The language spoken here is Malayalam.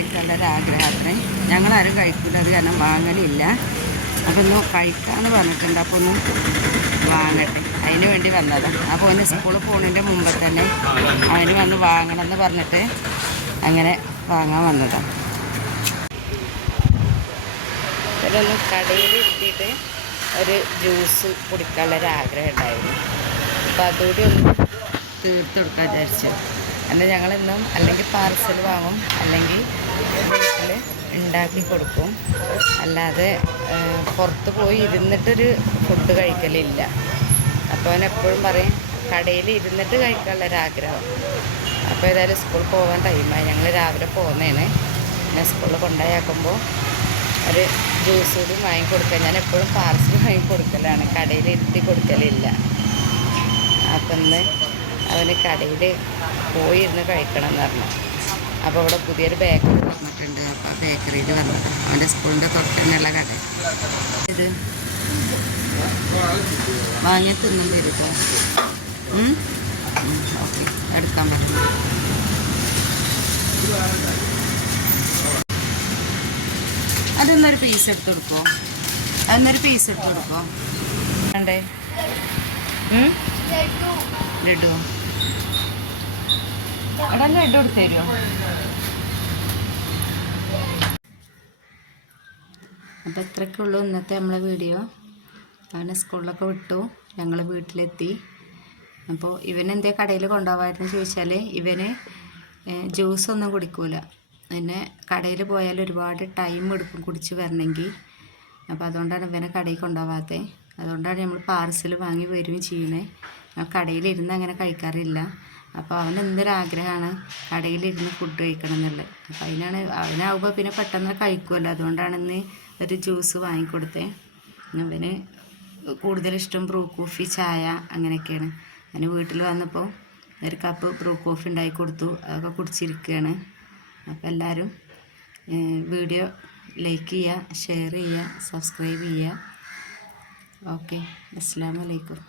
കഴിക്കാനുള്ള ആഗ്രഹത്തിന് ഞങ്ങളാരും കഴിക്കില്ല, അത് കാരണം വാങ്ങലില്ല. അപ്പോൾ ഒന്ന് കഴിക്കാമെന്ന് പറഞ്ഞിട്ടുണ്ട്. അപ്പോൾ ഒന്ന് വാങ്ങട്ടെ, അതിന് വേണ്ടി വന്നതാണ്. അപ്പോൾ ഒന്ന് സ്കൂളിൽ പോകുന്നതിൻ്റെ മുമ്പ് തന്നെ അതിന് വന്ന് വാങ്ങണമെന്ന് പറഞ്ഞിട്ട് അങ്ങനെ വാങ്ങാൻ വന്നതാണ്. ഇതൊന്ന് കടയിൽ ഇരുത്തിയിട്ട് ഒരു ജ്യൂസ് കുടിക്കാനുള്ളൊരാഗ്രഹം ഉണ്ടായിരുന്നു. അപ്പോൾ അതുകൂടി ഒന്ന് തീർത്ത് കൊടുക്കാൻ വിചാരിച്ചു. എന്നാൽ ഞങ്ങളിന്നും അല്ലെങ്കിൽ പാർസൽ വാങ്ങും, അല്ലെങ്കിൽ വീട്ടിൽ ഉണ്ടാക്കി കൊടുക്കും. അല്ലാതെ പുറത്ത് പോയി ഇരുന്നിട്ടൊരു ഫുഡ് കഴിക്കലില്ല. അപ്പോൾ അവൻ എപ്പോഴും പറയും കടയിൽ ഇരുന്നിട്ട് കഴിക്കാനുള്ളൊരാഗ്രഹം. അപ്പോൾ ഏതായാലും സ്കൂളിൽ പോകാൻ ടൈമായി. ഞങ്ങൾ രാവിലെ പോകുന്നതാണ്. പിന്നെ സ്കൂളിൽ കൊണ്ടുപോയാക്കുമ്പോൾ ഒരു ജ്യൂസ് കൂടി വാങ്ങിക്കൊടുക്കുക. ഞാൻ എപ്പോഴും പാർസൽ വാങ്ങിക്കൊടുക്കലാണ്, കടയിൽ ഇരുത്തി കൊടുക്കലില്ല. അപ്പം ഇന്ന് അവന് കടയിൽ പോയിരുന്ന് കഴിക്കണം എന്ന് പറഞ്ഞു. അപ്പോൾ ഇവിടെ പുതിയൊരു ബേക്കറി വന്നിട്ടുണ്ട്. അപ്പോൾ ബേക്കറിയിൽ വന്നത് അവൻ്റെ സ്കൂളിൻ്റെ തൊട്ടന്നുള്ള കട. ഇത് വാങ്ങി തിന്നും തരുമോ? ഓക്കെ, എടുക്കാൻ പറ്റും. അതൊന്നൊരു പീസ് എടുത്ത് കൊടുക്കുമോ? അതൊന്നൊരു പീസ് എടുത്ത് കൊടുക്കുമോ? വേണ്ടേ? ലഡു അവിടെ ലഡു എടുത്ത് തരുമോ? അപ്പോൾ ഇത്രയൊക്കെ ഉള്ളൂ ഇന്നത്തെ നമ്മളെ വീഡിയോ. അവനെ സ്കൂളിലൊക്കെ വിട്ടു, ഞങ്ങൾ വീട്ടിലെത്തി. അപ്പോൾ ഇവനെന്തേ കടയിൽ കൊണ്ടുപോകാമായിരുന്നു ചോദിച്ചാൽ ഇവന് ജ്യൂസൊന്നും കുടിക്കൂല. പിന്നെ കടയിൽ പോയാൽ ഒരുപാട് ടൈം എടുക്കും കുടിച്ച് വരണമെങ്കിൽ. അപ്പോൾ അതുകൊണ്ടാണ് ഇവനെ കടയിൽ കൊണ്ടുപോകാത്തത്. അതുകൊണ്ടാണ് നമ്മൾ പാർസൽ വാങ്ങി വരികയും ചെയ്യണേ. ഞാൻ കടയിലിരുന്ന് അങ്ങനെ കഴിക്കാറില്ല. അപ്പോൾ അവന് എന്തൊരാഗ്രഹമാണ് കടയിലിരുന്ന് ഫുഡ് കഴിക്കണം എന്നുള്ളത്. അപ്പോൾ അവനാവുമ്പോൾ പിന്നെ പെട്ടെന്ന് കഴിക്കുമല്ലോ. അതുകൊണ്ടാണ് ഇന്ന് ഒരു ജ്യൂസ് വാങ്ങിക്കൊടുത്തത്. അവന് കൂടുതലിഷ്ടം ബ്രൂ കോഫി, ചായ അങ്ങനെയൊക്കെയാണ്. ഞാൻ വീട്ടിൽ വന്നപ്പോൾ ഒരു കപ്പ് ബ്രൂ കോഫി ഉണ്ടാക്കി കൊടുത്തു. അതൊക്കെ കുടിച്ചിരിക്കുകയാണ്. അപ്പോൾ എല്ലാവരും വീഡിയോ ലൈക്ക് ചെയ്യുക, ഷെയർ ചെയ്യുക, സബ്സ്ക്രൈബ് ചെയ്യുക. ഓക്കെ, അസ്സലാമു അലൈക്കും.